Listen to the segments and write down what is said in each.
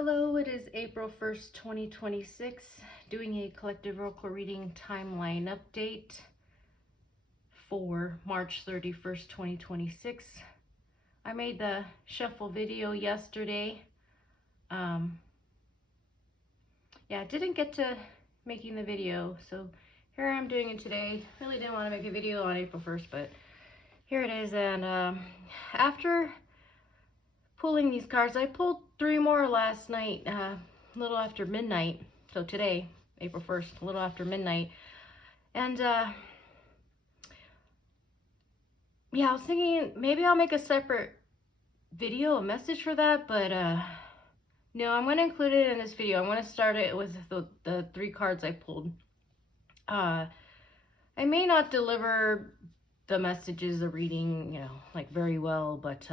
Hello, it is April 1st, 2026, doing a collective oracle reading timeline update for March 31st, 2026. I made the shuffle video yesterday. Yeah, I didn't get to making the video, so here I'm doing it today. Really didn't want to make a video on April 1st, but here it is. And after pulling these cards, I pulled 3 more last night, a little after midnight. So today, April 1st, a little after midnight. And yeah, I was thinking maybe I'll make a separate video, a message for that, but no, I'm going to include it in this video. I'm going to start it with the 3 cards I pulled. I may not deliver the messages, the reading, you know, like very well, but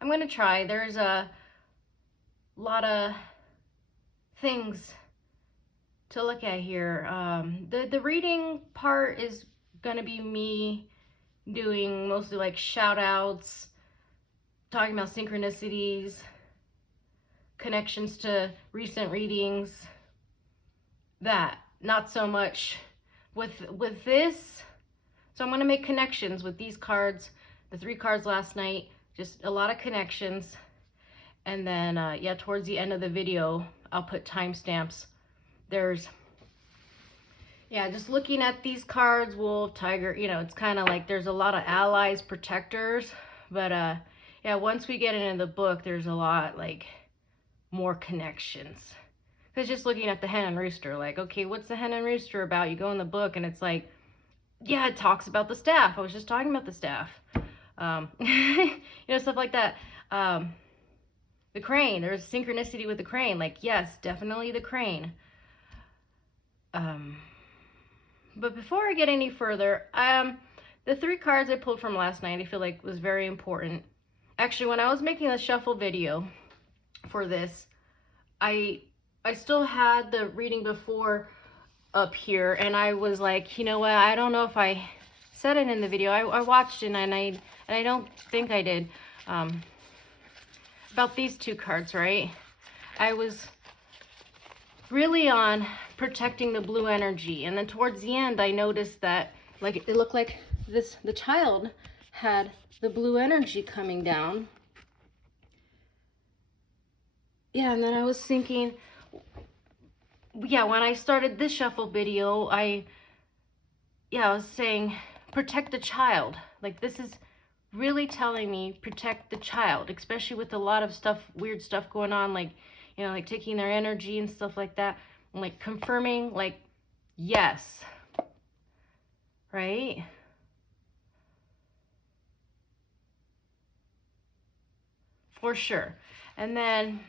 I'm going to try. There's a lot of things to look at here. The reading part is going to be me doing mostly like shout outs, talking about synchronicities, connections to recent readings, that. Not so much with this. So I'm going to make connections with these cards, the 3 cards last night. Just a lot of connections. And then, yeah, towards the end of the video, I'll put timestamps. There's, yeah, just looking at these cards, wolf, tiger, you know, it's kind of like there's a lot of allies, protectors. But, yeah, once we get into the book, there's a lot, like, more connections. Because just looking at the Hen and Rooster, like, okay, what's the Hen and Rooster about? You go in the book, and it's like, yeah, it talks about the staff. I was just talking about the staff. You know, stuff like that. The crane, there's synchronicity with the crane. Like, yes, definitely the crane. But before I get any further, the 3 cards I pulled from last night, I feel like was very important. Actually, when I was making the shuffle video for this, I still had the reading before up here, and I was like, you know what, I don't know if I said it in the video. I watched it, and I don't think I did. About these 2 cards, right? I was really on protecting the blue energy, and then towards the end I noticed that, like, it looked like the child had the blue energy coming down. Yeah, and then I was thinking, yeah, when I started this shuffle video, I was saying protect the child. Like, this is really telling me protect the child, especially with a lot of stuff, weird stuff going on, like, you know, like taking their energy and stuff like that, and like confirming, like, yes, right? For sure. And then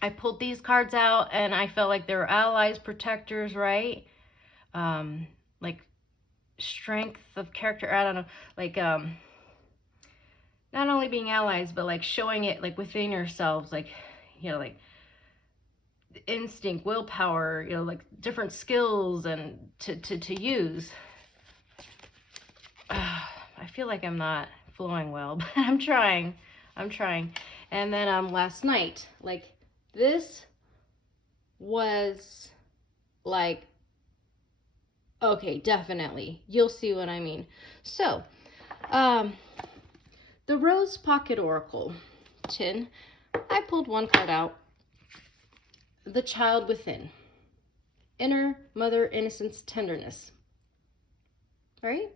I pulled these cards out, and I felt like they were allies, protectors, right? Like strength of character, I don't know, like not only being allies, but like showing it like within yourselves, like, you know, like instinct, willpower, you know, like different skills and to use. I feel like I'm not flowing well, but I'm trying. And then last night, like, this was like, okay, definitely, you'll see what I mean. So the Rose Pocket Oracle tin, I pulled 1 card out. The Child Within. Inner Mother Innocence Tenderness. Right?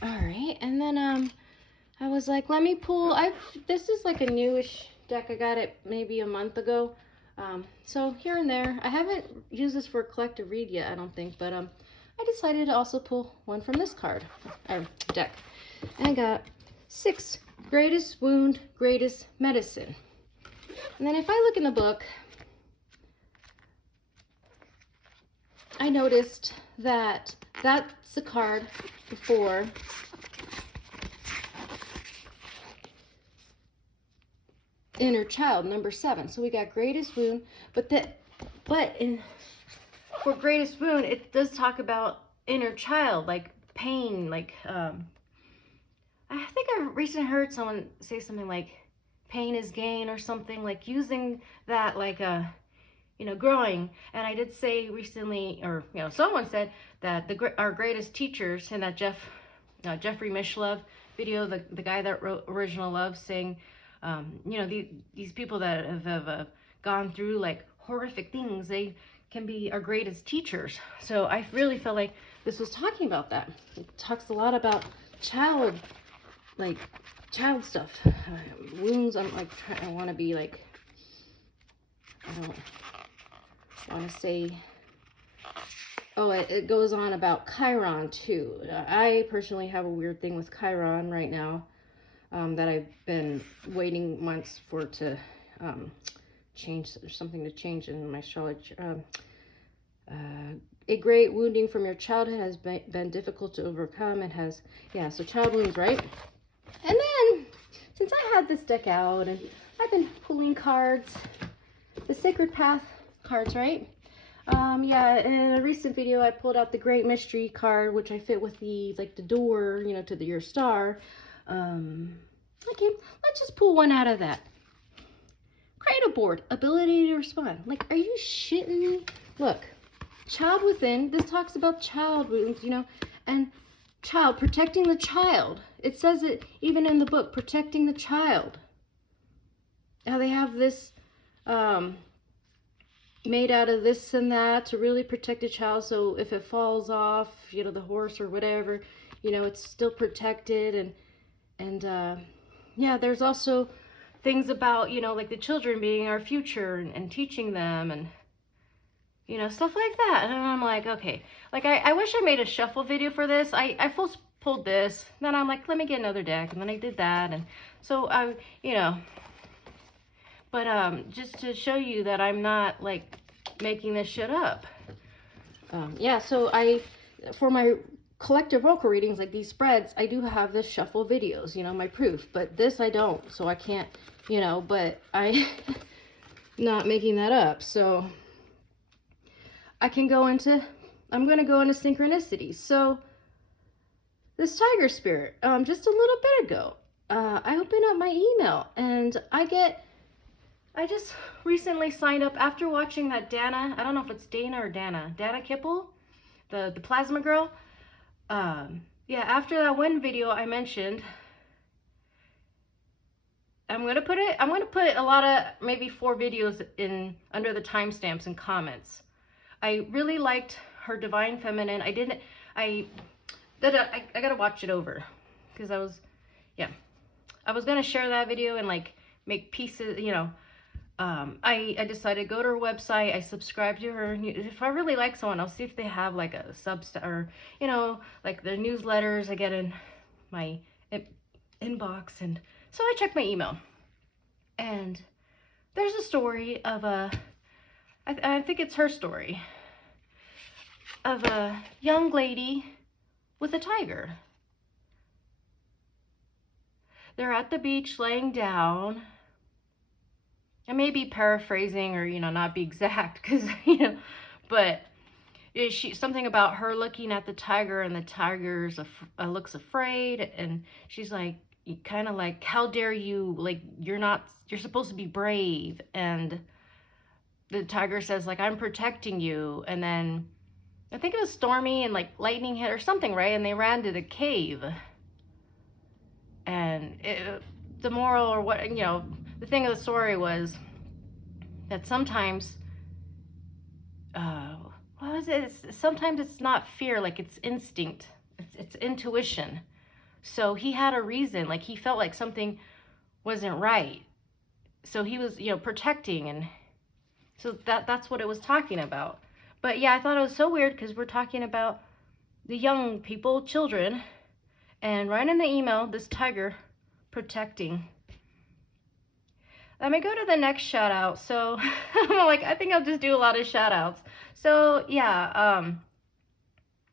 Alright, and then I was like, let me pull, this is like a newish deck. I got it maybe a month ago. So here and there, I haven't used this for a collective read yet, I don't think, but I decided to also pull one from this card, or deck. And I got 6 Greatest Wound, Greatest Medicine. And then if I look in the book, I noticed that that's the card for Inner Child, number 7. So we got Greatest Wound, but for Greatest Wound, it does talk about inner child, like pain, like I think I I recently heard someone say something like pain is gain or something, like using that like you know, growing. And I did say recently, or you know, someone said that our greatest teachers in that Jeffrey Mishlove video, the guy that wrote Original Love, saying, you know, these people that have gone through like horrific things, they can be our greatest teachers. So I really felt like this was talking about that. It talks a lot about child stuff, wounds. I'm like, I want to be like, I don't want to say, oh, it goes on about Chiron too. I personally have a weird thing with Chiron right now, that I've been waiting months for it to change, something to change in my astrology. A great wounding from your childhood has been difficult to overcome. It has, yeah, so child wounds, right? And then, since I had this deck out and I've been pulling cards, the Sacred Path cards, right? Yeah, in a recent video, I pulled out the Great Mystery card, which I fit with the, like, the door, you know, to your star. Okay, let's just pull one out of that. Cradleboard, ability to respond. Like, are you shitting me? Look, child within, this talks about child wounds, you know, and child, protecting the child. It says it even in the book, protecting the child. Now they have this made out of this and that to really protect a child, so if it falls off, you know, the horse or whatever, you know, it's still protected. And yeah, there's also things about, you know, like the children being our future and teaching them and, you know, stuff like that. And I'm like, okay, like I wish I made a shuffle video for this. I full pulled this, then I'm like, let me get another deck, and then I did that. And so I, you know, but just to show you that I'm not like making this shit up. Yeah, so for my collective vocal readings, like these spreads, I do have this shuffle videos, you know, my proof, but this I don't, so I can't, you know, but I not making that up. So I can go into, I'm going to go into synchronicities. So this tiger spirit, just a little bit ago, I opened up my email and I just recently signed up after watching that Dana, I don't know if it's Dana or Dana Kipple, the plasma girl. Yeah, after that one video I mentioned, I'm gonna put a lot of, maybe 4 videos in under the timestamps and comments. I really liked her Divine Feminine. I gotta watch it over because I was gonna share that video and like make pieces, you know. I decided to go to her website. I subscribed to her. If I really like someone, I'll see if they have like a Substack or, you know, like the newsletters I get in my inbox. And so I checked my email, and there's a story of I think it's her story, of a young lady with a tiger. They're at the beach laying down. I may be paraphrasing or, you know, not be exact because, you know, but something about her looking at the tiger, and the tiger looks afraid, and she's like, kind of like, how dare you, like, you're supposed to be brave. And the tiger says, like, I'm protecting you. And then I think it was stormy and like lightning hit or something, right? And they ran to the cave. And the moral, or what, you know, the thing of the story was that sometimes, what was it? Sometimes it's not fear, like it's instinct, it's intuition. So he had a reason, like he felt like something wasn't right. So he was, you know, protecting, and so that's what it was talking about. But yeah, I thought it was so weird because we're talking about the young people, children, and right in the email, this tiger protecting. Let me go to the next shout out. So I'm like, I think I'll just do a lot of shout outs. So yeah,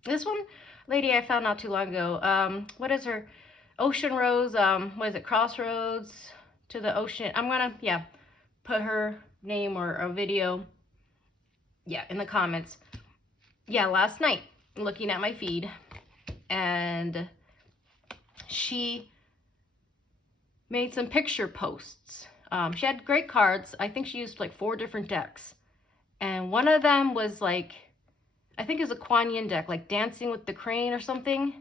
this one lady I found not too long ago, what is her? Ocean Rose, what is it? Crossroads to the Ocean. I'm gonna, yeah, put her name or a video, yeah, in the comments. Yeah, last night, looking at my feed, and she made some picture posts. She had great cards. I think she used like 4 different decks. And one of them was like, I think it was a Kuan Yin deck, like Dancing with the Crane or something.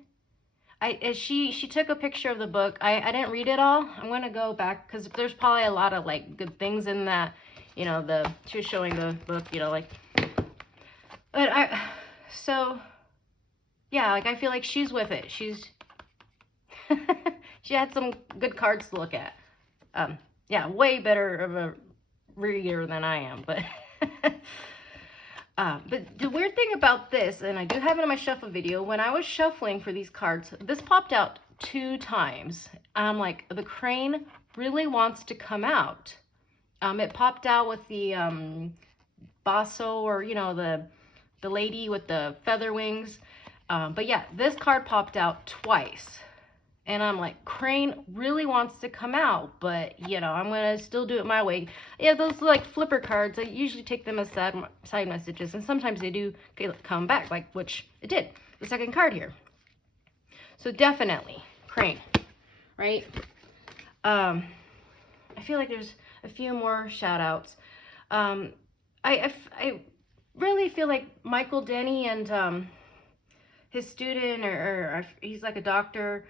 She took a picture of the book. I didn't read it all. I'm going to go back because there's probably a lot of like good things in that, you know, she was showing the book, you know, like, but so yeah, like I feel like she's with it. She had some good cards to look at. Yeah, way better of a reader than I am, but but the weird thing about this, and I do have it in my shuffle video, when I was shuffling for these cards, this popped out 2 times. I'm like, the crane really wants to come out. It popped out with the basso, or you know, the lady with the feather wings. But yeah, this card popped out twice. And I'm like, crane really wants to come out, but, you know, I'm going to still do it my way. Yeah, those like flipper cards, I usually take them as side messages, and sometimes they do come back, like, which it did. The second card here. So definitely, crane, right? I feel like there's a few more shout-outs. I really feel like Michael Denny and his student, or he's like a doctor,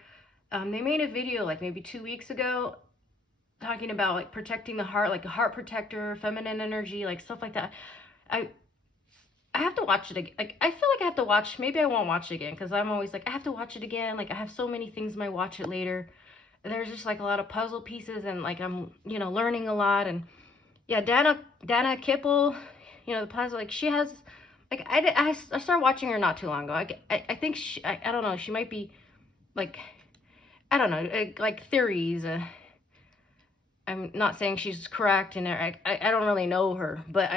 they made a video like maybe 2 weeks ago talking about like protecting the heart, like a heart protector, feminine energy, like stuff like that. I have to watch it again. Like, I feel like I have to watch, maybe I won't watch it again because I'm always like, I have to watch it again. Like, I have so many things I watch it later. There's just like a lot of puzzle pieces, and like I'm, you know, learning a lot. And yeah, Dana Kippel, you know, the plaza, like she has, like I started watching her not too long ago. I think I don't know, she might be like, I don't know, like theories. I'm not saying she's correct, and I don't really know her, but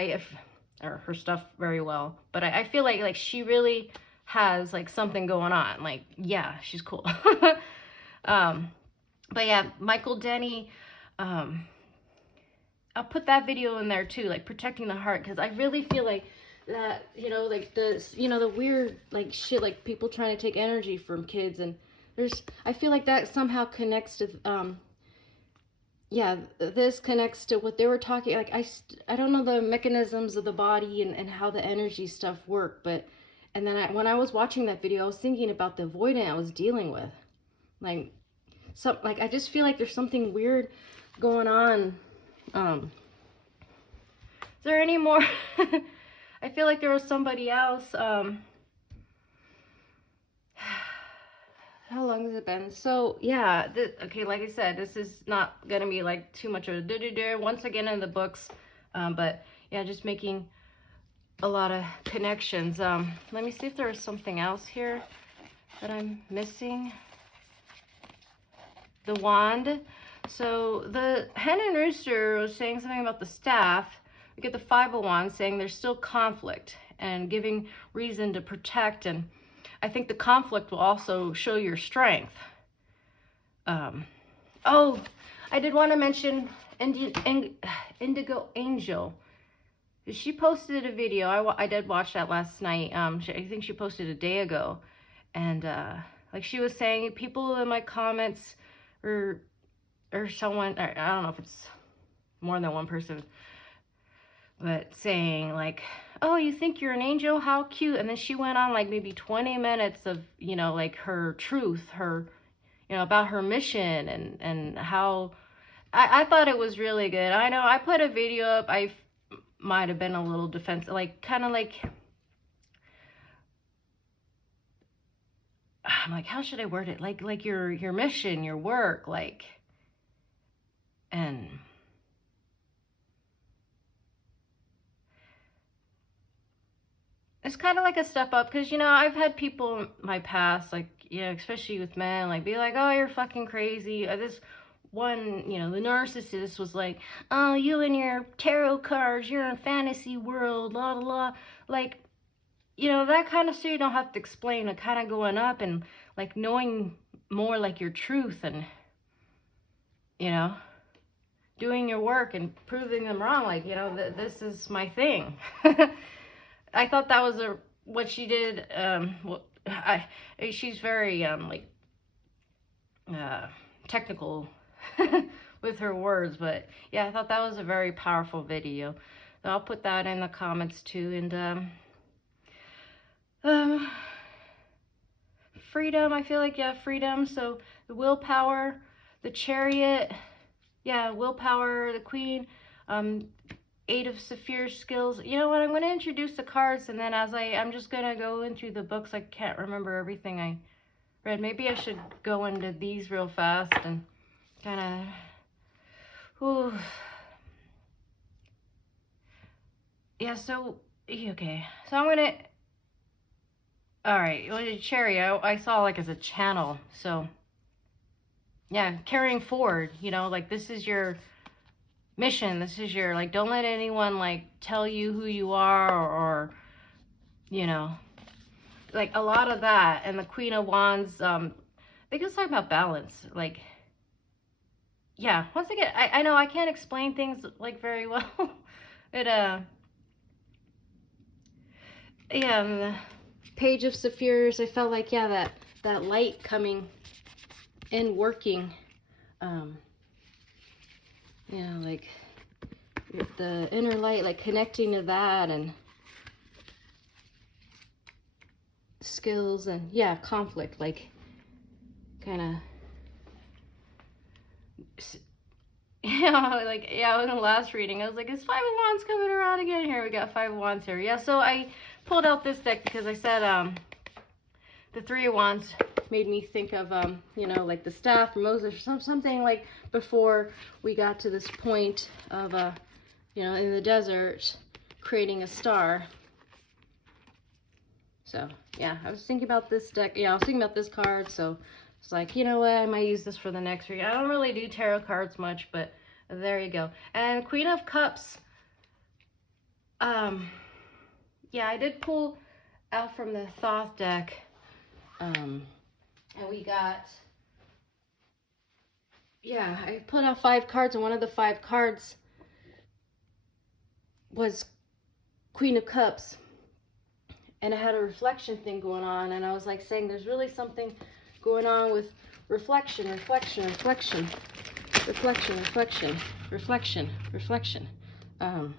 or her stuff very well. But I feel like she really has like something going on. Like, yeah, she's cool. But yeah, Michael Denny, I'll put that video in there too, like protecting the heart, because I really feel like that, you know, like the weird like shit, like people trying to take energy from kids, and I feel like that somehow connects to, yeah, this connects to what they were talking, like, I don't know the mechanisms of the body and how the energy stuff work, but, and then when I was watching that video, I was thinking about the avoidant I was dealing with, like, like, I just feel like there's something weird going on. Is there any more? I feel like there was somebody else, how long has it been? So yeah, okay, like I said, this is not gonna be like too much of a once again in the books, but yeah, just making a lot of connections. Let me see if there is something else here that I'm missing. The wand. So the Hen Rooster was saying something about the staff. We get the 5 of Wands saying there's still conflict and giving reason to protect, and I think the conflict will also show your strength. Oh, I did want to mention Indigo Angel. She posted a video. I did watch that last night. I think she posted a day ago, and like she was saying, people in my comments or someone, I don't know if it's more than one person, but saying like, oh, you think you're an angel? How cute. And then she went on like maybe 20 minutes of, you know, like her truth, her, you know, about her mission and how, I thought it was really good. I know I put a video up. I might have been a little defensive, like kind of like, I'm like, how should I word it? Like your mission, your work, like, and it's kind of like a step up, because, you know, I've had people in my past, like, yeah, especially with men, like, be like, oh, you're fucking crazy. This one, you know, the narcissist was like, oh, you and your tarot cards, you're in a fantasy world, la la la. Like, you know, that kind of stuff you don't have to explain, and kind of going up and, like, knowing more, like, your truth, and, you know, doing your work and proving them wrong, like, you know, this is my thing. I thought that was what she did. She's very like technical with her words. But yeah, I thought that was a very powerful video. So I'll put that in the comments too. And freedom, I feel like, yeah, freedom. So the willpower, the Chariot, yeah, willpower, the Queen, 8 of Saphir's skills. You know what, I'm going to introduce the cards, and then as I'm just going to go in through the books. I can't remember everything I read. Maybe I should go into these real fast and kind of, yeah, so, okay, so I'm going to, all right, well, Chariot, I saw like as a channel, so, yeah, carrying forward, you know, like this is your mission, this is your, like, don't let anyone, like, tell you who you are, or you know, like a lot of that. And the Queen of Wands, I think it's talking about balance, like, yeah, once again, I know I can't explain things, like, very well. It, yeah, and the Page of Sapphires, I felt like, yeah, that light coming and working, you know, like the inner light, like connecting to that, and skills, and yeah, conflict, like kind of, yeah, like, yeah, in the last reading, I was like, is Five of Wands coming around again? Here we got Five of Wands here. Yeah, so I pulled out this deck because I said, the Three of Wands made me think of, you know, like the staff, Moses, or something like before we got to this point of, you know, in the desert, creating a star. So, yeah, I was thinking about this deck. Yeah, I was thinking about this card, so it's like, you know what, I might use this for the next reading. I don't really do tarot cards much, but there you go. And Queen of Cups, yeah, I did pull out from the Thoth deck, and we got, yeah, I put out 5 cards, and one of the 5 cards was Queen of Cups, and it had a reflection thing going on, and I was like saying there's really something going on with reflection, reflection, reflection, reflection, reflection, reflection, reflection. I'm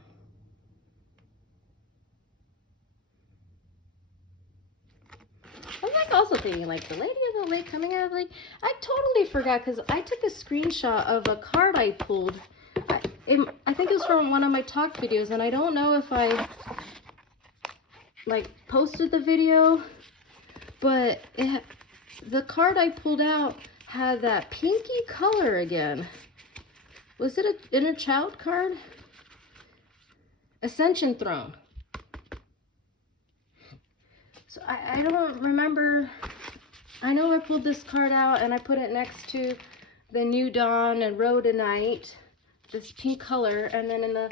like also thinking like the Lady of the Lake coming out of the lake. I totally forgot because I took a screenshot of a card I pulled. I think it was from one of my talk videos, and I don't know if I like posted the video, but the card I pulled out had that pinky color again. Was it an Inner Child card? Ascension Throne. So I don't remember. I know I pulled this card out and I put it next to the New Dawn and Rhodonite, this pink color, and then in the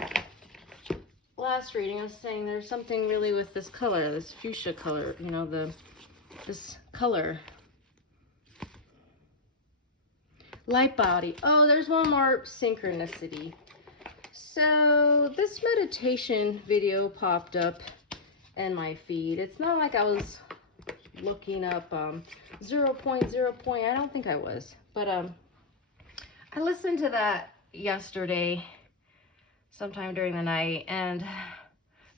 last reading I was saying there's something really with this color, this fuchsia color, you know, this color. Lightbody. Oh, there's one more synchronicity. So this meditation video popped up in my feed. It's not like I was looking up 0.0. I don't think I was, but I listened to that yesterday sometime during the night, and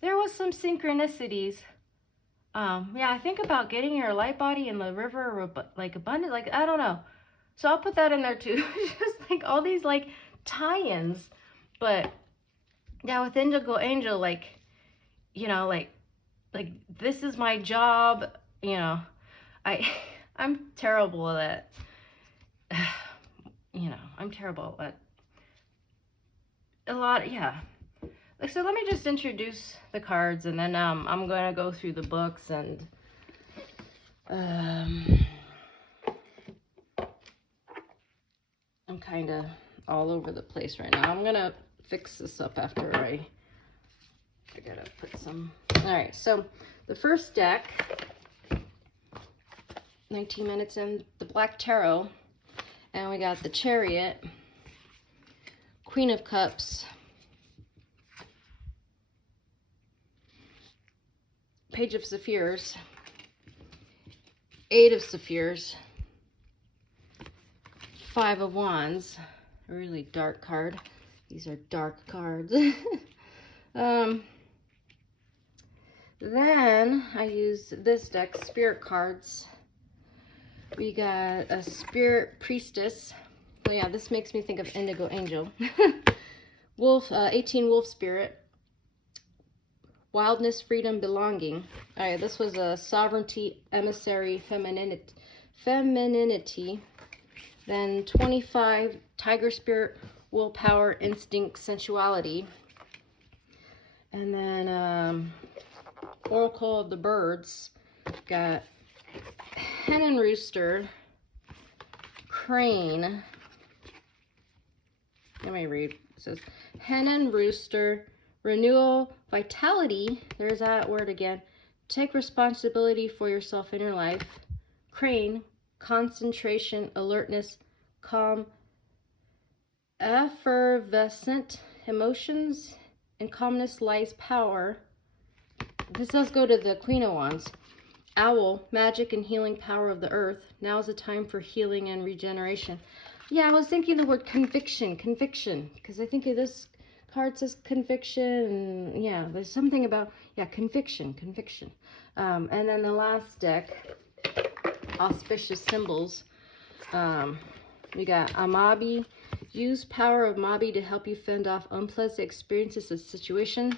there was some synchronicities. Yeah, I think about getting your light body in the river, like abundant, like, I don't know. So I'll put that in there too. Just like all these like tie-ins. But yeah, with Indigo Angel, like, you know, like this is my job, you know. I'm terrible at that. You know, I'm terrible at a lot, yeah. So let me just introduce the cards, and then I'm going to go through the books, and I'm kind of all over the place right now. I'm going to fix this up after I got to put some... All right, so the first deck, 19 minutes in, the Black Tarot, and we got the Chariot, Queen of Cups, Page of Sapphires, 8 of Sapphires, 5 of Wands, a really dark card. These are dark cards. Then I use this deck, Spirit cards. We got a Spirit Priestess. So yeah, this makes me think of Indigo Angel. Wolf, 18 Wolf Spirit. Wildness, Freedom, Belonging. Alright, this was a Sovereignty, Emissary, Femininity. Then 25 Tiger Spirit, Willpower, Instinct, Sensuality. And then Oracle of the Birds. Got Hen Rooster, Crane. Let me read. It says Hen Rooster, Renewal, Vitality. There's that word again. Take responsibility for yourself in your life. Crane, Concentration, Alertness, Calm, Effervescent, Emotions. In calmness lies power. This does go to the Queen of Wands. Owl, magic and healing power of the earth. Now is the time for healing and regeneration. Yeah, I was thinking the word conviction, because I think this card says conviction. And yeah, there's something about, yeah, conviction. And then the last deck, auspicious symbols. We got Amabie. Use power of Amabie to help you fend off unpleasant experiences and situations.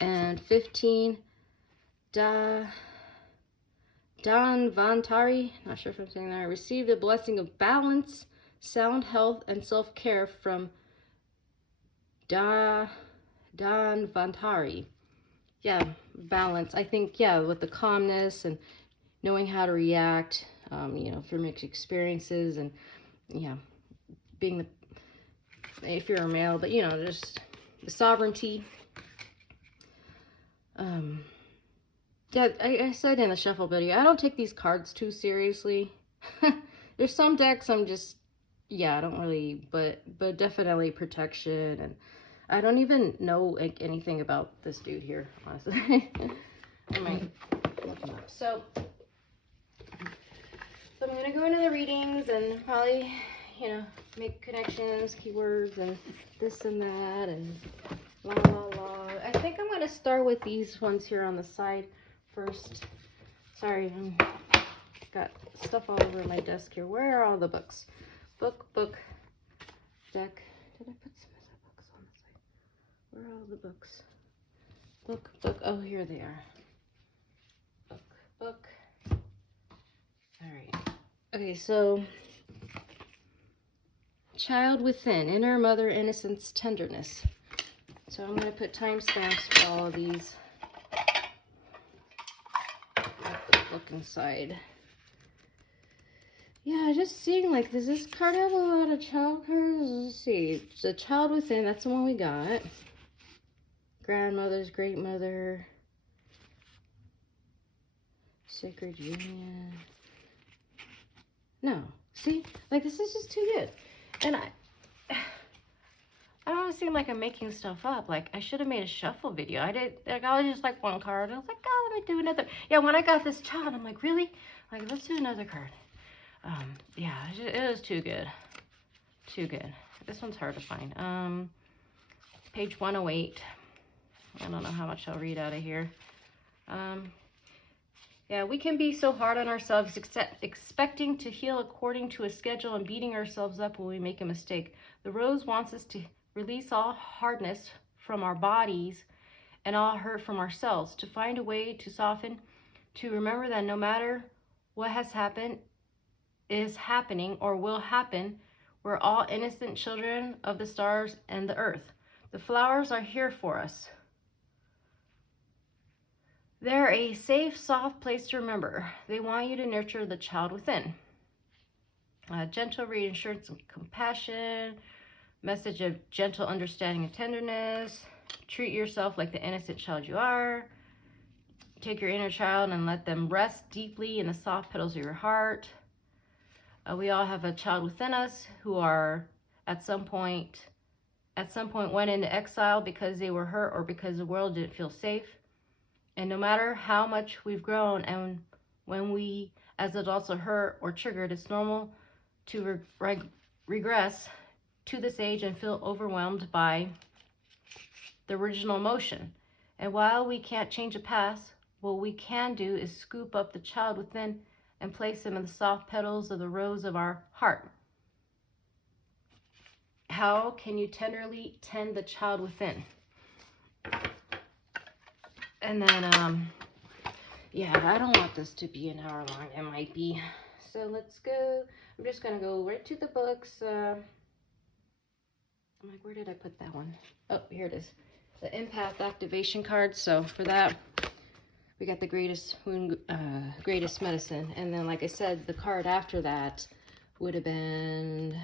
And 15, Dhanvantari, not sure if I'm saying that right. Receive the blessing of balance, sound health, and self-care from Dhanvantari. Yeah, balance. I think, yeah, with the calmness and knowing how to react, you know, through mixed experiences, and yeah, being the, if you're a male, but you know, just the sovereignty. Yeah, I said in the shuffle video, I don't take these cards too seriously. There's some decks I'm just, yeah, I don't really, but definitely protection, and I don't even know like anything about this dude here, honestly. I might look him up. So I'm gonna go into the readings and probably, you know, make connections, keywords, and this and that, and la la la. I think I'm gonna start with these ones here on the side first. Sorry, got stuff all over my desk here. Where are all the books? Book, deck. Did I put some of the books on the side? Where are all the books? Book. Oh, here they are. Book. All right. Okay, so Child Within, Inner Mother Innocence, Tenderness. So I'm going to put timestamps for all of these. Book inside. Yeah, just seeing, like, does this card have a lot of child cards? Let's see. The Child Within, that's the one we got. Grandmother's Great Mother. Sacred Union. No. See? Like, this is just too good. And I don't want to seem like I'm making stuff up. Like, I should have made a shuffle video. I did. Like, I was just like one card. I was like, oh, let me do another. Yeah, when I got this child, I'm like, really? Like, let's do another card. Yeah, it was too good. Too good. This one's hard to find. Page 108. I don't know how much I'll read out of here. Yeah, we can be so hard on ourselves, expecting to heal according to a schedule and beating ourselves up when we make a mistake. The Rose wants us to release all hardness from our bodies and all hurt from ourselves, to find a way to soften, to remember that no matter what has happened, is happening, or will happen, we're all innocent children of the stars and the earth. The flowers are here for us. They're a safe, soft place to remember. They want you to nurture the child within. Gentle reassurance and compassion. Message of gentle understanding and tenderness. Treat yourself like the innocent child you are. Take your inner child and let them rest deeply in the soft petals of your heart. We all have a child within us who are at some point went into exile because they were hurt or because the world didn't feel safe. And no matter how much we've grown, and when we as adults are hurt or triggered, it's normal to regress to this age and feel overwhelmed by the original emotion. And while we can't change the past, what we can do is scoop up the child within and place him in the soft petals of the rose of our heart. How can you tenderly tend the child within? And then, yeah, I don't want this to be an hour long. It might be. So let's go. I'm just going to go right to the books. I'm like, where did I put that one? Oh, here it is. The empath activation card. So for that, we got the greatest wound, greatest medicine. And then, like I said, the card after that would have been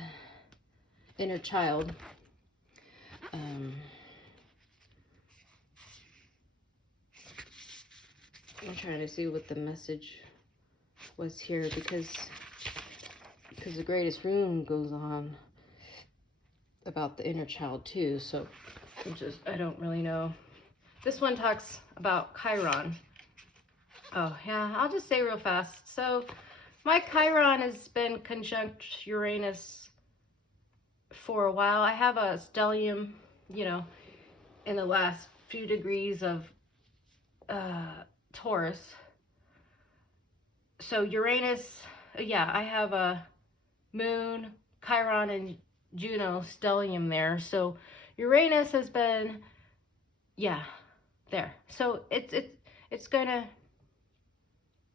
inner child. I'm trying to see what the message was here because the greatest rune goes on about the inner child too. So I don't really know. This one talks about Chiron. Oh yeah, I'll just say real fast. So my Chiron has been conjunct Uranus for a while. I have a stellium, you know, in the last few degrees of Taurus. So Uranus, yeah, I have a Moon, Chiron, and Juno stellium there. So Uranus has been, yeah, there. So it's gonna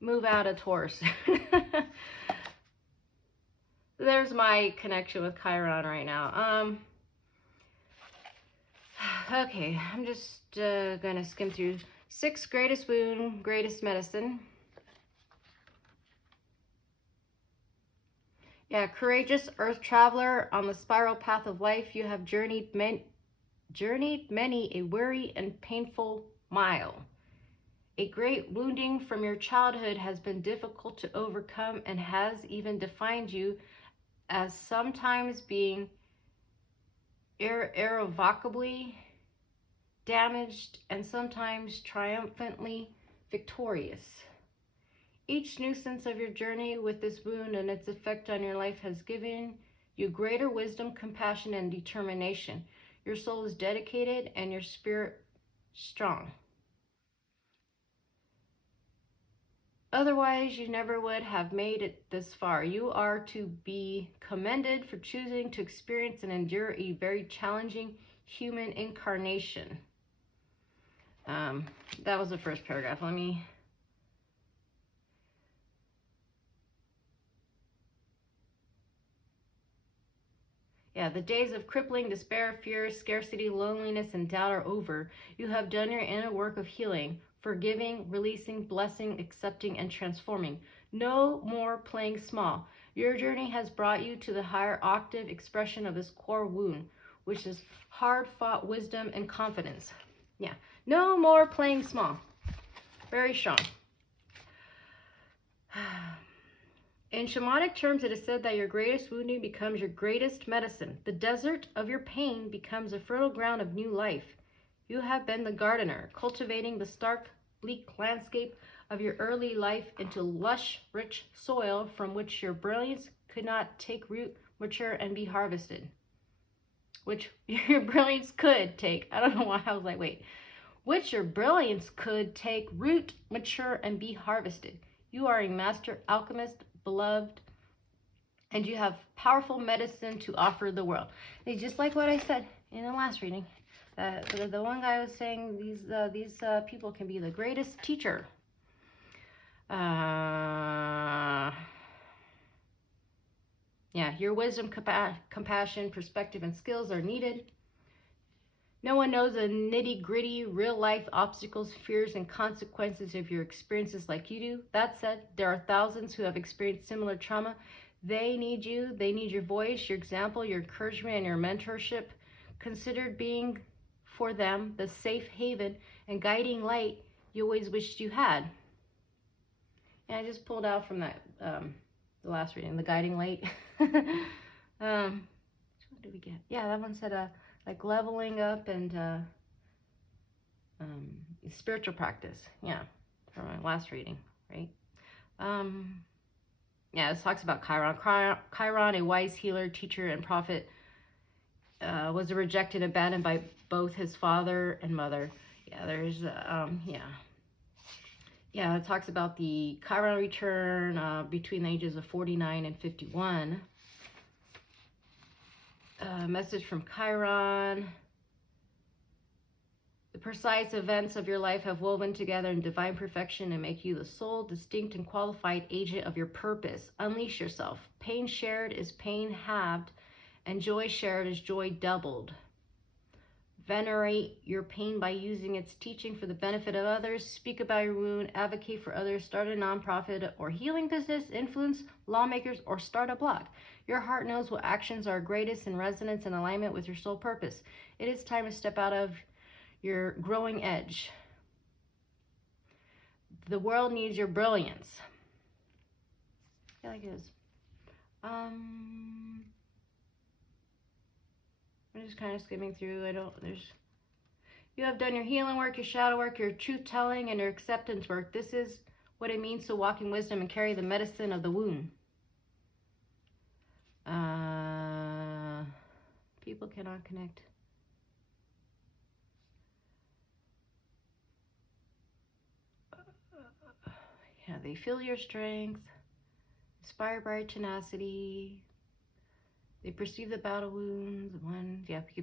move out of Taurus. There's my connection with Chiron right now. Okay, I'm just gonna skim through 6 greatest wound, greatest medicine. Yeah, courageous earth traveler on the spiral path of life, you have journeyed many a weary and painful mile. A great wounding from your childhood has been difficult to overcome and has even defined you as sometimes being irrevocably damaged and sometimes triumphantly victorious. Each nuisance of your journey with this wound and its effect on your life has given you greater wisdom, compassion, and determination. Your soul is dedicated and your spirit strong. Otherwise, you never would have made it this far. You are to be commended for choosing to experience and endure a very challenging human incarnation. That was the first paragraph. Let me... Yeah, the days of crippling despair, fear, scarcity, loneliness, and doubt are over. You have done your inner work of healing, forgiving, releasing, blessing, accepting, and transforming. No more playing small. Your journey has brought you to the higher octave expression of this core wound, which is hard-fought wisdom and confidence. Yeah, no more playing small. Very strong. In shamanic terms, it is said that your greatest wounding becomes your greatest medicine. The desert of your pain becomes a fertile ground of new life. You have been the gardener, cultivating the stark, bleak landscape of your early life into lush, rich soil from which your brilliance could not take root, mature, and be harvested. Which your brilliance could take. I don't know why I was like, wait. Which your brilliance could take root, mature, and be harvested. You are a master alchemist, beloved, and you have powerful medicine to offer the world. And just like what I said in the last reading, the one guy was saying these people can be the greatest teacher. Yeah, your wisdom, compassion, perspective, and skills are needed. No one knows the nitty-gritty, real-life obstacles, fears, and consequences of your experiences like you do. That said, there are thousands who have experienced similar trauma. They need you. They need your voice, your example, your encouragement, and your mentorship. Consider being, for them, the safe haven and guiding light you always wished you had. And I just pulled out from that, the last reading, the guiding light. What did we get? Yeah, that one said, like leveling up and spiritual practice. Yeah, from my last reading, right? Yeah, this talks about Chiron. Chiron, a wise healer, teacher, and prophet. was rejected and abandoned by both his father and mother. Yeah, there's, Yeah, it talks about the Chiron return between the ages of 49 and 51. Message from Chiron. The precise events of your life have woven together in divine perfection and make you the sole, distinct, and qualified agent of your purpose. Unleash yourself. Pain shared is pain halved, and joy shared is joy doubled. Venerate your pain by using its teaching for the benefit of others. Speak about your wound, advocate for others, start a nonprofit or healing business, influence lawmakers, or start a blog. Your heart knows what actions are greatest in resonance and alignment with your soul purpose. It is time to step out of your growing edge. The world needs your brilliance. I feel like it is. I'm just kind of skimming through. You have done your healing work, your shadow work, your truth telling, and your acceptance work. This is what it means to walk in wisdom and carry the medicine of the womb. People cannot connect. Yeah, they feel your strength, inspired by tenacity. They perceive the battle wounds.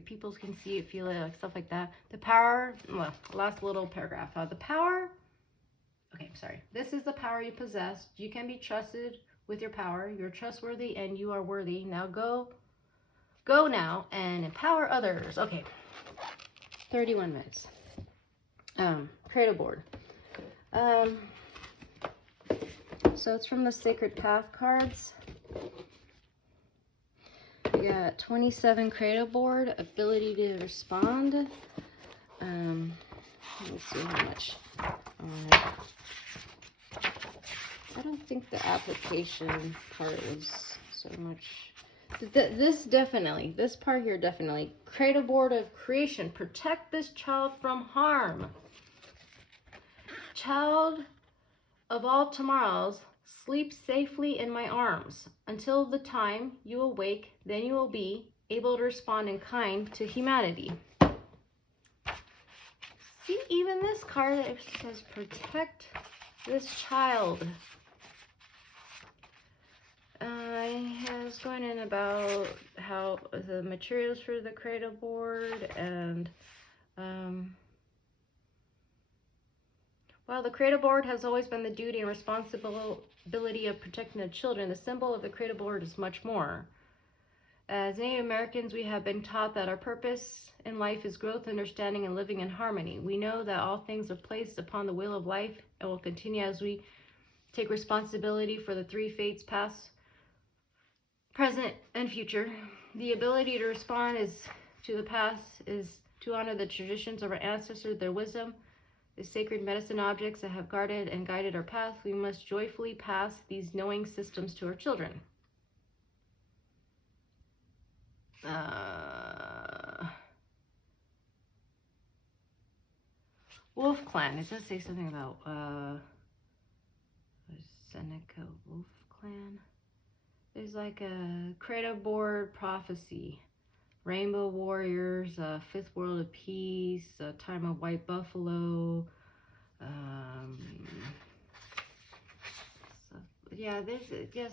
People can see it, feel it, like stuff like that. The power, last little paragraph. The power, sorry. This is the power you possess. You can be trusted with your power. You're trustworthy and you are worthy. Now go now and empower others. Okay, 31 minutes. Cradleboard. So it's from the Sacred Path cards. We got 27 Cradleboard, ability to respond. Let's see how much. I don't think the application part was so much. This part here definitely. Cradleboard of creation. Protect this child from harm. Child of all tomorrows, sleep safely in my arms. Until the time you awake, then you will be able to respond in kind to humanity. See, even this card, it says protect this child. I was going in about how the materials for the Cradleboard and while the Cradleboard has always been the duty and responsibility of protecting the children, the symbol of the Cradleboard is much more. As Native Americans, we have been taught that our purpose in life is growth, understanding, and living in harmony. We know that all things are placed upon the wheel of life and will continue as we take responsibility for the three fates, past, present, and future. The ability to respond to the past is to honor the traditions of our ancestors, their wisdom, the sacred medicine objects that have guarded and guided our path. We must joyfully pass these knowing systems to our children. Wolf Clan. It does say something about Seneca Wolf Clan. There's like a Cradleboard prophecy. Rainbow Warriors, Fifth World of Peace, Time of White Buffalo.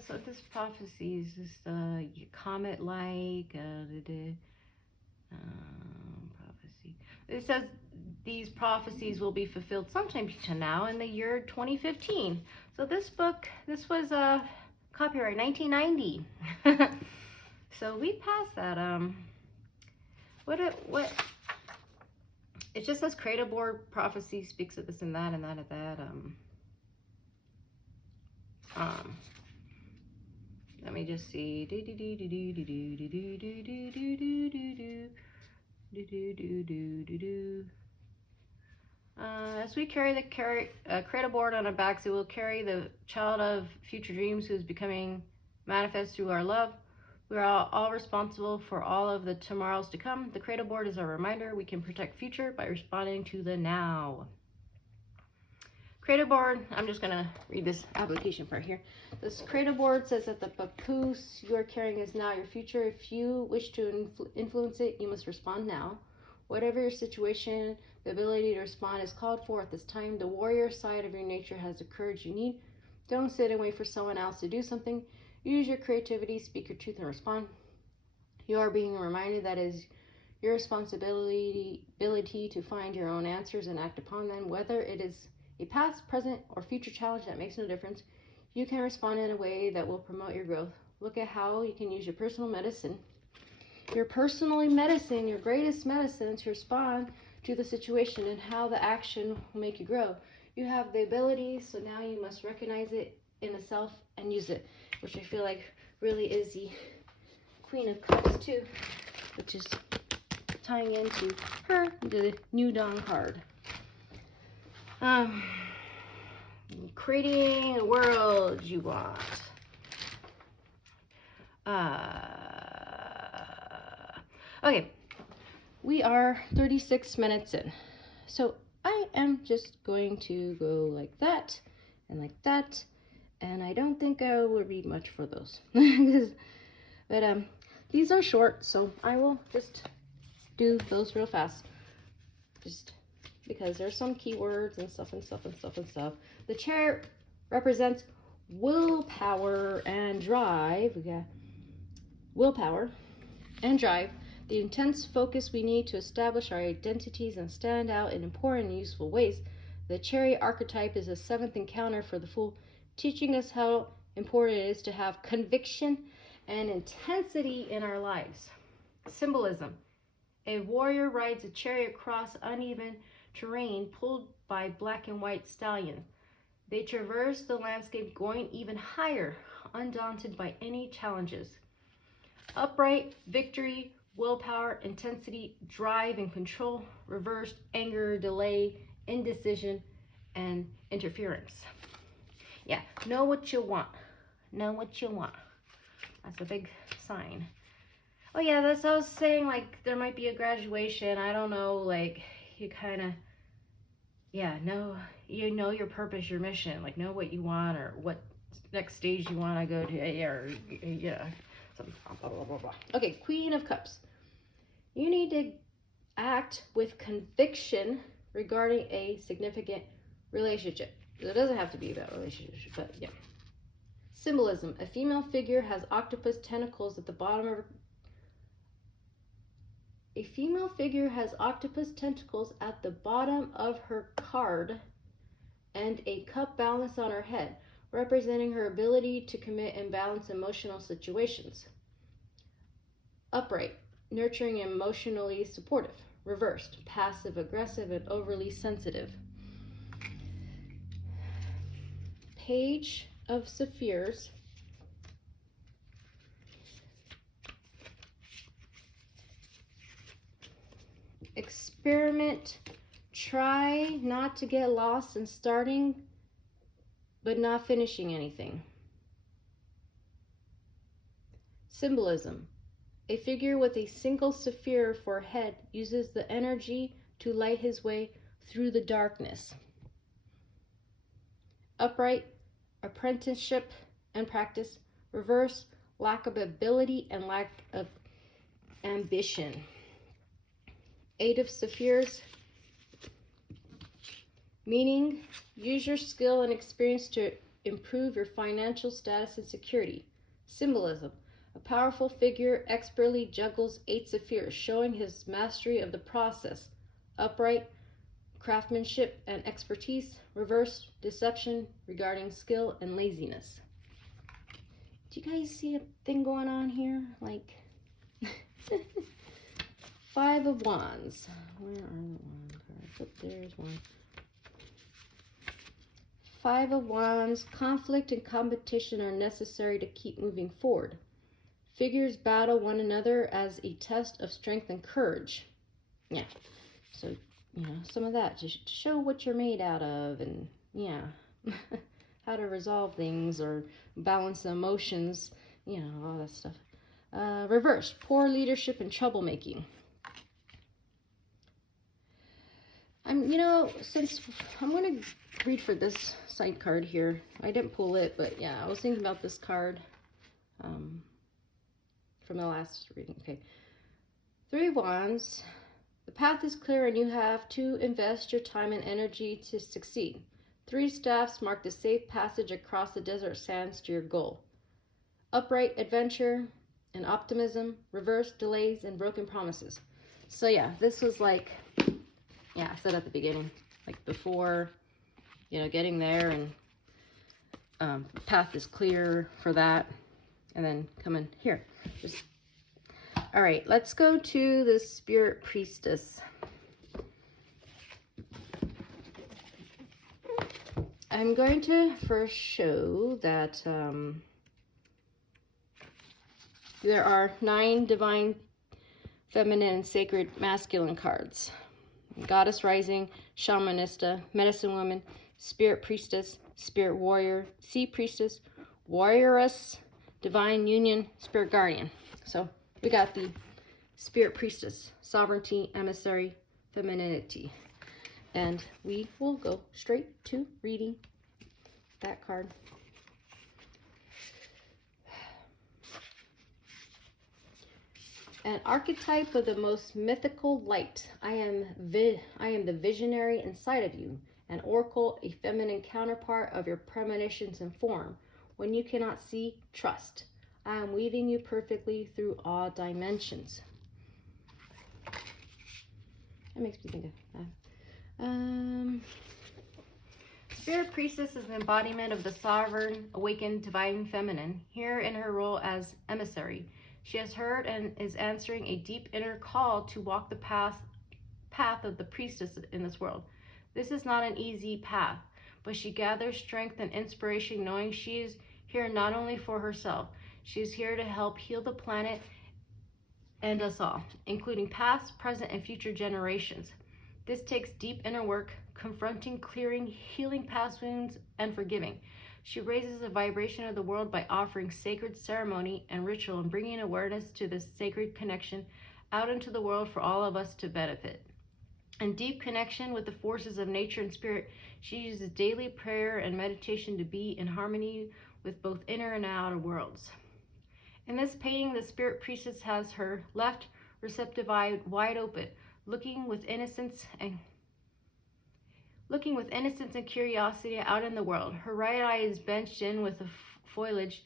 So this prophecy is just comet-like prophecy. It says these prophecies will be fulfilled sometime to now in the year 2015. So this was copyright 1990. So we passed that. It just says Cradleboard prophecy speaks of this and that and that and that. Let me just see. As we carry the Cradleboard on our backs, it will carry the child of future dreams who is becoming manifest through our love. We are all responsible for all of the tomorrows to come. The Cradleboard is a reminder we can protect future by responding to the now. Cradleboard, I'm just going to read this application part here. This Cradleboard says that the papoose you are carrying is now your future. If you wish to influence it, you must respond now. Whatever your situation, the ability to respond is called for at this time. The warrior side of your nature has the courage you need. Don't sit and wait for someone else to do something. Use your creativity, speak your truth, and respond. You are being reminded that it is your responsibility to find your own answers and act upon them. Whether it is a past, present, or future challenge, that makes no difference. You can respond in a way that will promote your growth. Look at how you can use your personal medicine. Your personal medicine, your greatest medicine, to respond to the situation and how the action will make you grow. You have the ability, so now you must recognize it in the self and use it, which I feel like really is the Queen of Cups too, which is tying into the New Dawn card. Creating a world you want. Okay, we are 36 minutes in. So I am just going to go like that, and I don't think I will read much for those. But these are short, so I will just do those real fast. Just because there's some keywords and stuff. The Chariot represents willpower and drive. We got willpower and drive, the intense focus we need to establish our identities and stand out in important and useful ways. The Chariot archetype is a seventh encounter for the Fool, teaching us how important it is to have conviction and intensity in our lives. Symbolism. A warrior rides a chariot across uneven terrain pulled by black and white stallions. They traverse the landscape going even higher, undaunted by any challenges. Upright, victory, willpower, intensity, drive and control, reversed, anger, delay, indecision, and interference. Yeah, know what you want. Know what you want. That's a big sign. Oh yeah, that's what I was saying, like, there might be a graduation. I don't know, like, you kind of, yeah, you know your purpose, your mission, like, know what you want or what next stage you want to go to, or, yeah, something, blah, blah, blah, blah. Okay, Queen of Cups. You need to act with conviction regarding a significant relationship. It doesn't have to be about relationship, but yeah. Symbolism. A female figure has octopus tentacles at the bottom of her card and a cup balanced on her head, representing her ability to commit and balance emotional situations. Upright, nurturing and emotionally supportive. Reversed, passive aggressive and overly sensitive. Page of Sapphires. Experiment. Try not to get lost in starting but not finishing anything. Symbolism. A figure with a single sapphire for a head uses the energy to light his way through the darkness. Upright, apprenticeship and practice. Reverse, lack of ability and lack of ambition. Eight of Sapphires. Meaning, use your skill and experience to improve your financial status and security. Symbolism. A powerful figure expertly juggles 8 sapphires, showing his mastery of the process. Upright, craftsmanship and expertise. Reverse, deception regarding skill and laziness. Do you guys see a thing going on here? Like, 5 of Wands. Where are the wand cards? Oh, there's one. 5 of Wands. Conflict and competition are necessary to keep moving forward. Figures battle one another as a test of strength and courage. Yeah. So, you know, some of that. Just show what you're made out of and, yeah, how to resolve things or balance the emotions, you know, all that stuff. Reverse. Poor leadership and troublemaking. You know, since I'm going to read for this side card here. I didn't pull it, but yeah, I was thinking about this card from the last reading. Okay. 3 of Wands. The path is clear and you have to invest your time and energy to succeed. 3 staffs mark the safe passage across the desert sands to your goal. Upright adventure and optimism, reverse delays and broken promises. So yeah, this was like, yeah, I said at the beginning, like before, you know, getting there, and the path is clear for that, and then coming here. Just, all right, let's go to the Spirit Priestess. I'm going to first show that there are 9 divine feminine and sacred masculine cards. Goddess Rising, Shamanista, Medicine Woman, Spirit Priestess, Spirit Warrior, Sea Priestess, Warrioress, Divine Union, Spirit Guardian. So we got the Spirit Priestess, Sovereignty, Emissary, Femininity. And we will go straight to reading that card. An archetype of the most mythical light. I am the visionary inside of you. An oracle, a feminine counterpart of your premonitions and form. When you cannot see, trust. I am weaving you perfectly through all dimensions. That makes me think of that. Spirit Priestess is an embodiment of the sovereign, awakened, divine feminine, here in her role as emissary. She has heard and is answering a deep inner call to walk the path of the priestess in this world. This is not an easy path, but she gathers strength and inspiration knowing she is here not only for herself, she is here to help heal the planet and us all, including past, present, and future generations. This takes deep inner work, confronting, clearing, healing past wounds, and forgiving. She raises the vibration of the world by offering sacred ceremony and ritual and bringing awareness to this sacred connection out into the world for all of us to benefit. In deep connection with the forces of nature and spirit, she uses daily prayer and meditation to be in harmony with both inner and outer worlds. In this painting, the Spirit Priestess has her left receptive eye wide open, looking with innocence and curiosity out in the world. Her right eye is benched in with the foliage,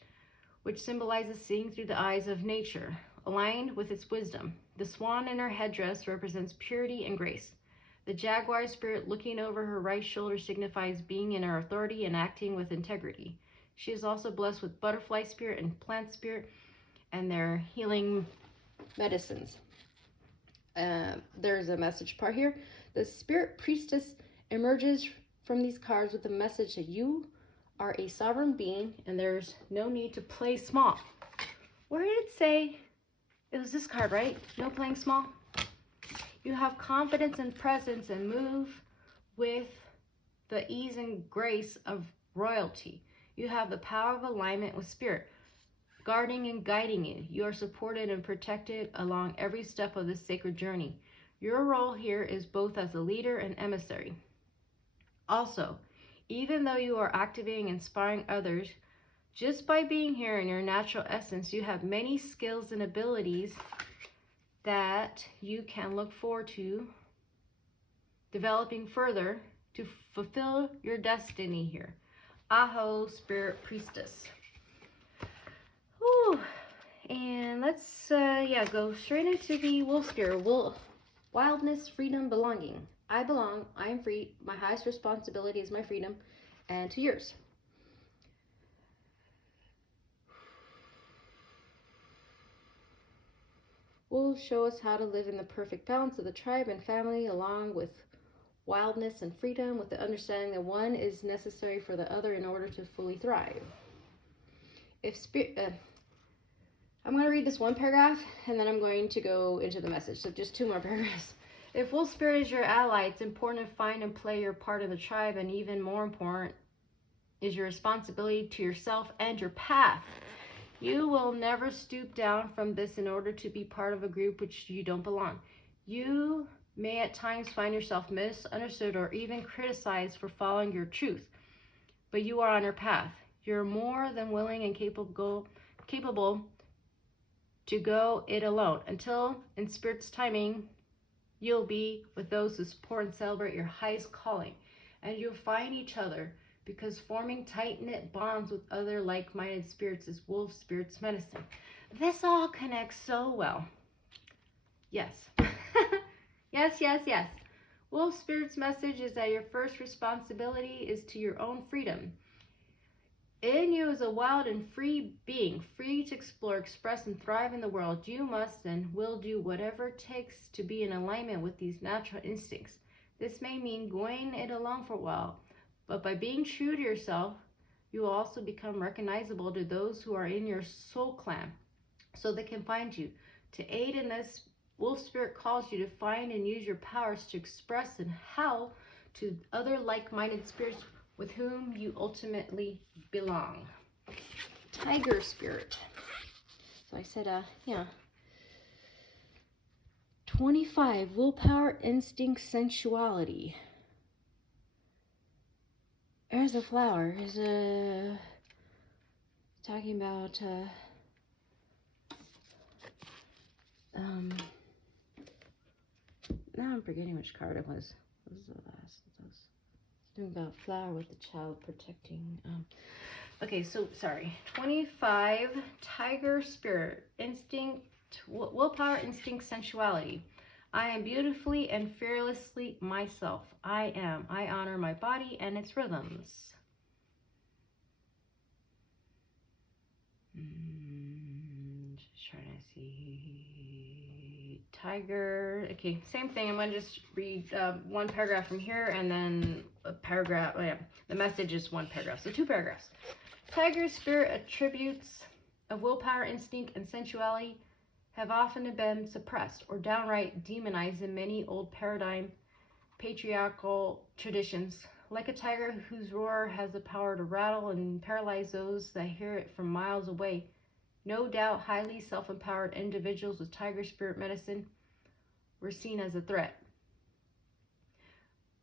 which symbolizes seeing through the eyes of nature, aligned with its wisdom. The swan in her headdress represents purity and grace. The jaguar spirit looking over her right shoulder signifies being in her authority and acting with integrity. She is also blessed with butterfly spirit and plant spirit and their healing medicines. There's a message part here. The Spirit Priestess emerges from these cards with the message that you are a sovereign being and there's no need to play small. Where did it say? It was this card, right? No playing small. You have confidence and presence and move with the ease and grace of royalty. You have the power of alignment with spirit, guarding and guiding you. You are supported and protected along every step of this sacred journey. Your role here is both as a leader and emissary. Also, even though you are activating and inspiring others, just by being here in your natural essence, you have many skills and abilities that you can look forward to developing further to fulfill your destiny here. Aho, Spirit Priestess. Whew. And let's go straight into the wolf spirit. Wildness, freedom, belonging. I belong, I am free, my highest responsibility is my freedom, and to yours. Wolves show us how to live in the perfect balance of the tribe and family, along with wildness and freedom, with the understanding that one is necessary for the other in order to fully thrive. I'm going to read this one paragraph, and then I'm going to go into the message, so just 2 more paragraphs. If wolf spirit is your ally, it's important to find and play your part of the tribe, and even more important is your responsibility to yourself and your path. You will never stoop down from this in order to be part of a group which you don't belong. You may at times find yourself misunderstood or even criticized for following your truth, but you are on your path. You're more than willing and capable to go it alone. Until, in Spirit's timing, you'll be with those who support and celebrate your highest calling, and you'll find each other, because forming tight-knit bonds with other like-minded spirits is Wolf Spirit's medicine. This all connects so well. Yes. Yes. Wolf Spirit's message is that your first responsibility is to your own freedom. In you is a wild and free being, free to explore, express, and thrive in the world. You must and will do whatever it takes to be in alignment with these natural instincts. This may mean going it alone for a while, but by being true to yourself, you will also become recognizable to those who are in your soul clan, so they can find you. To aid in this, Wolf Spirit calls you to find and use your powers to express and how to other like-minded spirits with whom you ultimately belong. Tiger Spirit. So I said, 25, willpower, instinct, sensuality. There's a flower. There's a talking about now I'm forgetting which card it was. What was the last of those? Something about flower with the child protecting. Okay, so sorry. 25, Tiger Spirit, instinct, willpower, instinct, sensuality. I am beautifully and fearlessly myself. I am. I honor my body and its rhythms. Just trying to see. Tiger. Okay, same thing. I'm going to just read one paragraph from here and then a paragraph. Oh, yeah. The message is one paragraph. So 2 paragraphs. Tiger Spirit attributes of willpower, instinct, and sensuality have often been suppressed or downright demonized in many old paradigm patriarchal traditions. Like a tiger whose roar has the power to rattle and paralyze those that hear it from miles away, no doubt highly self-empowered individuals with Tiger Spirit medicine were seen as a threat.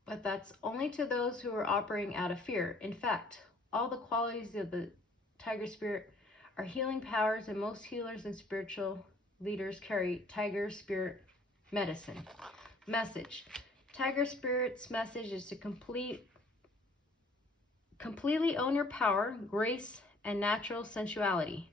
But that's only to those who are operating out of fear. In fact, all the qualities of the Tiger Spirit are healing powers, and most healers and spiritual leaders carry Tiger Spirit medicine. Message. Tiger Spirit's message is to completely own your power, grace, and natural sensuality.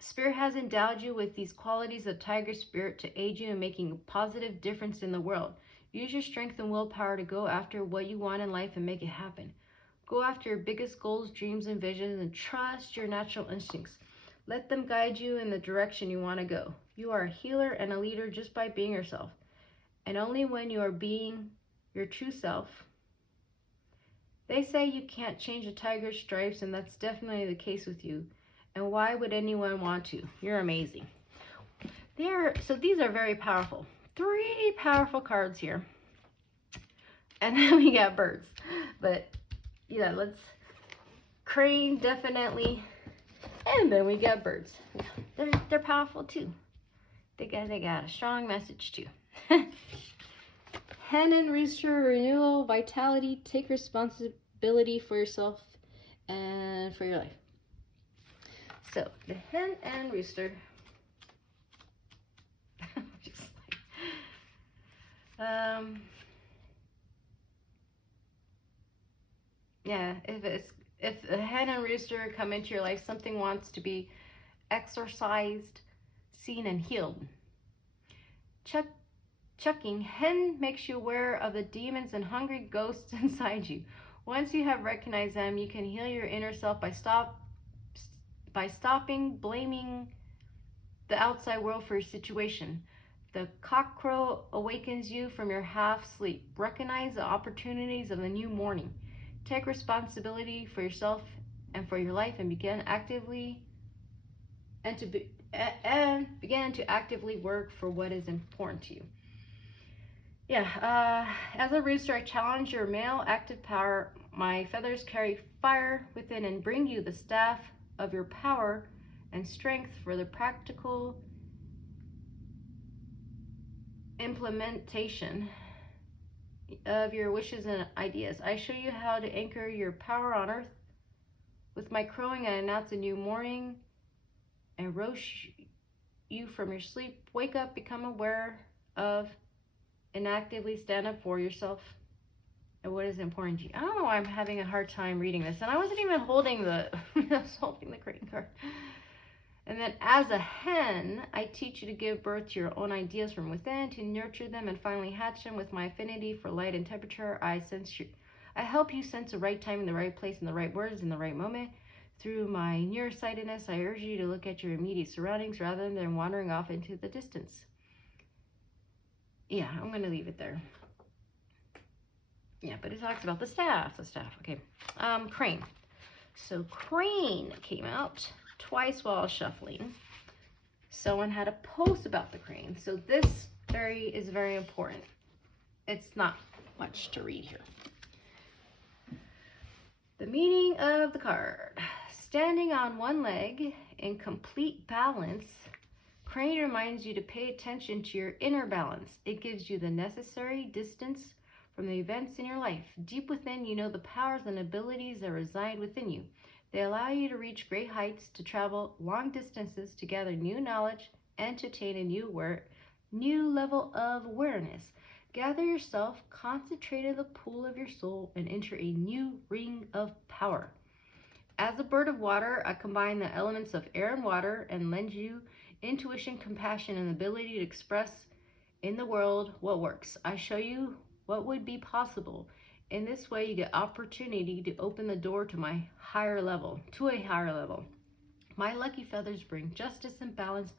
Spirit has endowed you with these qualities of Tiger Spirit to aid you in making a positive difference in the world. Use your strength and willpower to go after what you want in life and make it happen. Go after your biggest goals, dreams, and visions, and trust your natural instincts. Let them guide you in the direction you want to go. You are a healer and a leader just by being yourself. And only when you are being your true self. They say you can't change a tiger's stripes, and that's definitely the case with you. And why would anyone want to? You're amazing. So these are very powerful. 3 powerful cards here. And then we got birds. But yeah, let's crane definitely. And then we got birds. They're powerful too. They got a strong message too. Hen and Rooster, renewal, vitality, take responsibility for yourself and for your life. So the Hen and Rooster. Just like, yeah, if the Hen and Rooster come into your life, something wants to be exorcised, seen, and healed. Chucking Hen makes you aware of the demons and hungry ghosts inside you. Once you have recognized them, you can heal your inner self by stopping blaming the outside world for your situation. The cockcrow awakens you from your half sleep. Recognize the opportunities of the new morning. Take responsibility for yourself and for your life, and begin to actively work for what is important to you. Yeah, as a rooster, I challenge your male active power. My feathers carry fire within and bring you the staff of your power and strength for the practical implementation of your wishes and ideas. I show you how to anchor your power on earth. With my crowing, I announce a new morning and rouse you from your sleep. Wake up, become aware of, and actively stand up for yourself and what is important to you. I don't know why I'm having a hard time reading this, and I wasn't even holding the I was holding the greeting card. And then, as a hen, I teach you to give birth to your own ideas from within, to nurture them and finally hatch them. With my affinity for light and temperature, I help you sense the right time in the right place and the right words in the right moment. Through my nearsightedness, I urge you to look at your immediate surroundings rather than wandering off into the distance. Yeah, I'm going to leave it there. Yeah, but it talks about the staff. Okay. Crane. So Crane came out twice while shuffling. Someone had a post about the crane. So this is very important. It's not much to read here. The meaning of the card. Standing on one leg in complete balance, Crane reminds you to pay attention to your inner balance. It gives you the necessary distance from the events in your life. Deep within, you know the powers and abilities that reside within you. They allow you to reach great heights, to travel long distances, to gather new knowledge, and to attain a new level of awareness. Gather yourself, concentrate in the pool of your soul, and enter a new ring of power. As a bird of water, I combine the elements of air and water and lend you intuition, compassion, and the ability to express in the world what works. I show you what would be possible. In this way, you get opportunity to open the door to a higher level. My lucky feathers bring justice and balance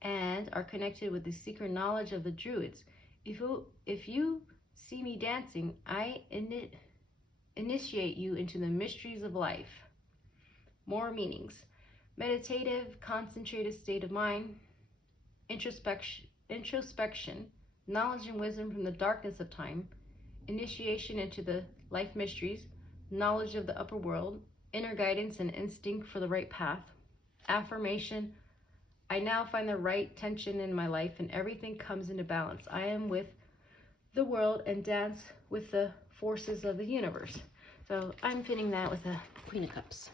and are connected with the secret knowledge of the druids. If you see me dancing, I initiate you into the mysteries of life. More meanings. Meditative, concentrated state of mind. Introspection, knowledge and wisdom from the darkness of time. Initiation into the life mysteries, knowledge of the upper world, inner guidance and instinct for the right path. Affirmation, I now find the right tension in my life and everything comes into balance. I am with the world and dance with the forces of the universe. So I'm fitting that with a Queen of Cups.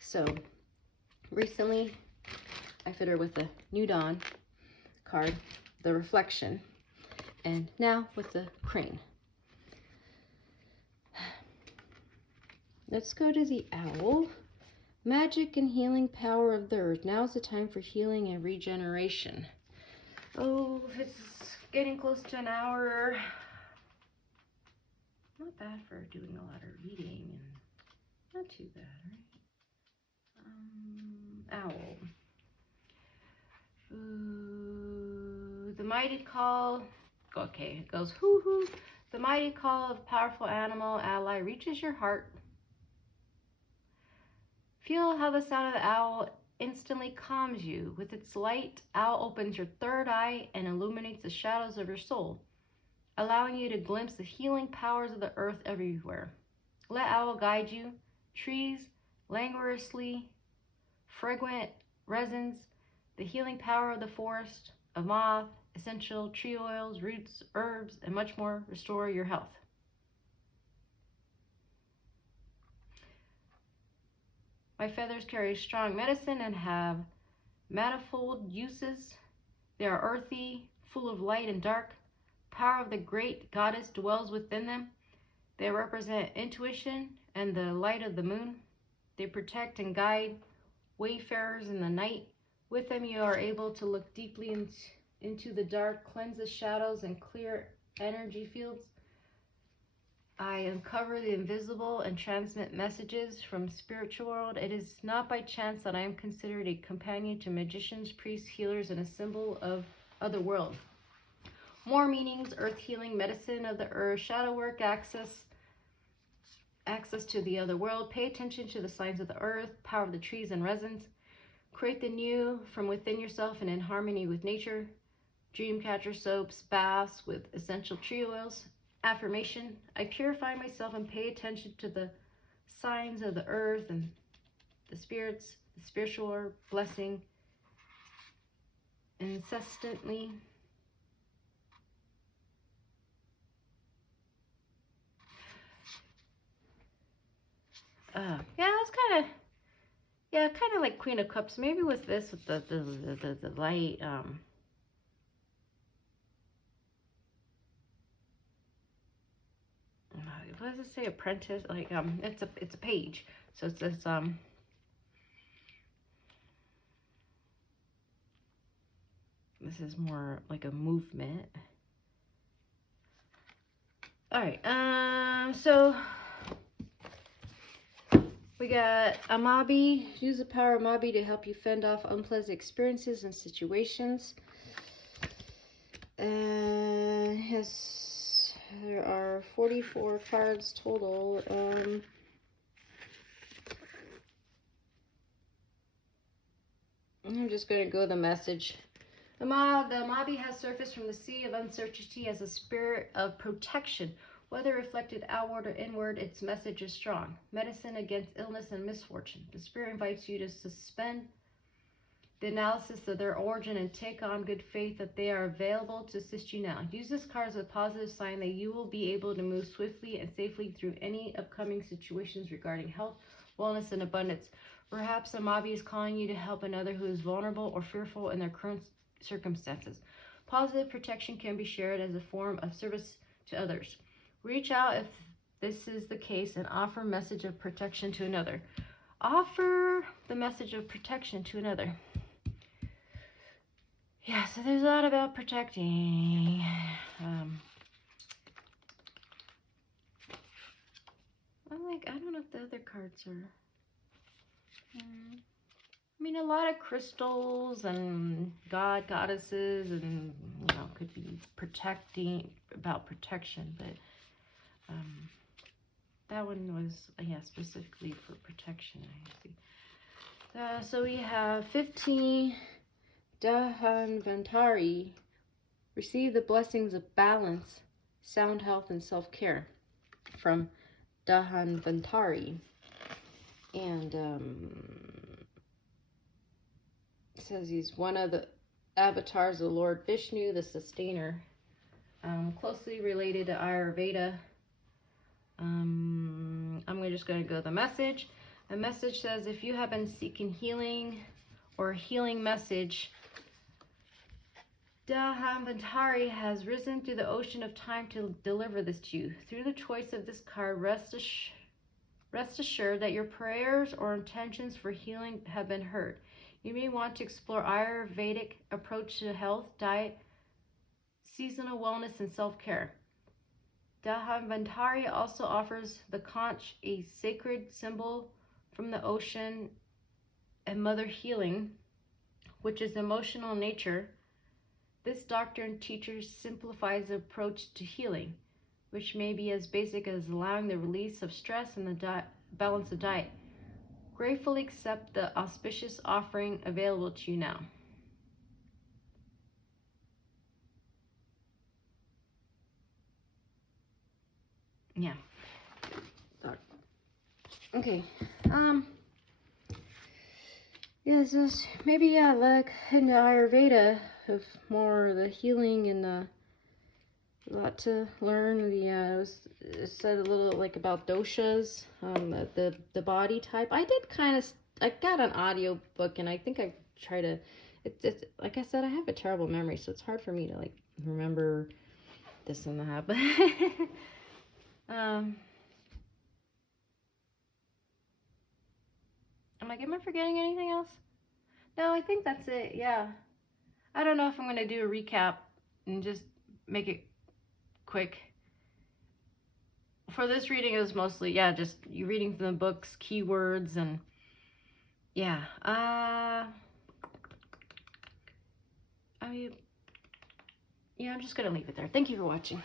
So recently I fit her with the New Dawn card, the Reflection, and now with the Crane. Let's go to the Owl. Magic and healing power of the earth. Now is the time for healing and regeneration. Oh, if it's getting close to an hour. Not bad for doing a lot of reading. And not too bad, right? Owl. Ooh, the mighty call. Okay, it goes hoo hoo. The mighty call of powerful animal ally reaches your heart. Feel how the sound of the owl instantly calms you. With its light, owl opens your third eye and illuminates the shadows of your soul, allowing you to glimpse the healing powers of the earth everywhere. Let owl guide you. Trees, languorously fragrant resins, the healing power of the forest, of moth, essential tree oils, roots, herbs, and much more restore your health. My feathers carry strong medicine and have manifold uses. They are earthy, full of light and dark. Power of the great goddess dwells within them. They represent intuition and the light of the moon. They protect and guide wayfarers in the night. With them you are able to look deeply into the dark, cleanse the shadows, and clear energy fields. I uncover the invisible and transmit messages from spiritual world. It is not by chance that I am considered a companion to magicians, priests, healers, and a symbol of other world. More meanings: earth healing, medicine of the earth, shadow work, access to the other world. Pay attention to the signs of the earth, power of the trees and resins. Create the new from within yourself and in harmony with nature. Dreamcatcher soaps, baths with essential tree oils. Affirmation: I purify myself and pay attention to the signs of the earth and the spirits, the spiritual blessing incessantly. Yeah, it's kind of, yeah, kind of like Queen of Cups. Maybe with this, with the light, what does it say? Apprentice, like, it's a page. So it says, this is more like a movement. All right, so we got Amabie. Use the power of Amabie to help you fend off unpleasant experiences and situations. Yes, there are 44 cards total. I'm just going to go the message. The Amabie has surfaced from the sea of uncertainty as a spirit of protection. Whether reflected outward or inward, its message is strong. Medicine against illness and misfortune. The spirit invites you to suspend the analysis of their origin and take on good faith that they are available to assist you now. Use this card as a positive sign that you will be able to move swiftly and safely through any upcoming situations regarding health, wellness, and abundance. Perhaps Amabie is calling you to help another who is vulnerable or fearful in their current circumstances. Positive protection can be shared as a form of service to others. Reach out if this is the case and offer a message of protection to another. Offer the message of protection to another. Yeah, so there's a lot about protecting. I don't know if the other cards are. I mean, a lot of crystals and goddesses, and could be about protection, but that one was specifically for protection. I see. So we have 15. Dhanvantari, receive the blessings of balance, sound health, and self-care from Dhanvantari. And it says he's one of the avatars of Lord Vishnu, the sustainer, closely related to Ayurveda. I'm just going to go the message. The message says, if you have been seeking healing or a healing message, Dhanvantari has risen through the ocean of time to deliver this to you. Through the choice of this card, rest assured that your prayers or intentions for healing have been heard. You may want to explore Ayurvedic approach to health, diet, seasonal wellness, and self-care. Dhanvantari also offers the conch, a sacred symbol from the ocean and mother healing, which is emotional in nature. This doctrine teaches simplifies the approach to healing, which may be as basic as allowing the release of stress and the balance of diet. Gratefully accept the auspicious offering available to you now. Yeah. Okay. Yeah, so maybe like in the Ayurveda of more the healing and a lot to learn. It said a little like about doshas, the body type. I got an audio book, and I think I try to. It's like I said, I have a terrible memory, so it's hard for me to like remember this and that. But am am I forgetting anything else? No, I think that's it. Yeah, I don't know if I'm gonna do a recap and just make it quick. For this reading, it was mostly, just you reading from the books, keywords, and I'm just gonna leave it there. Thank you for watching.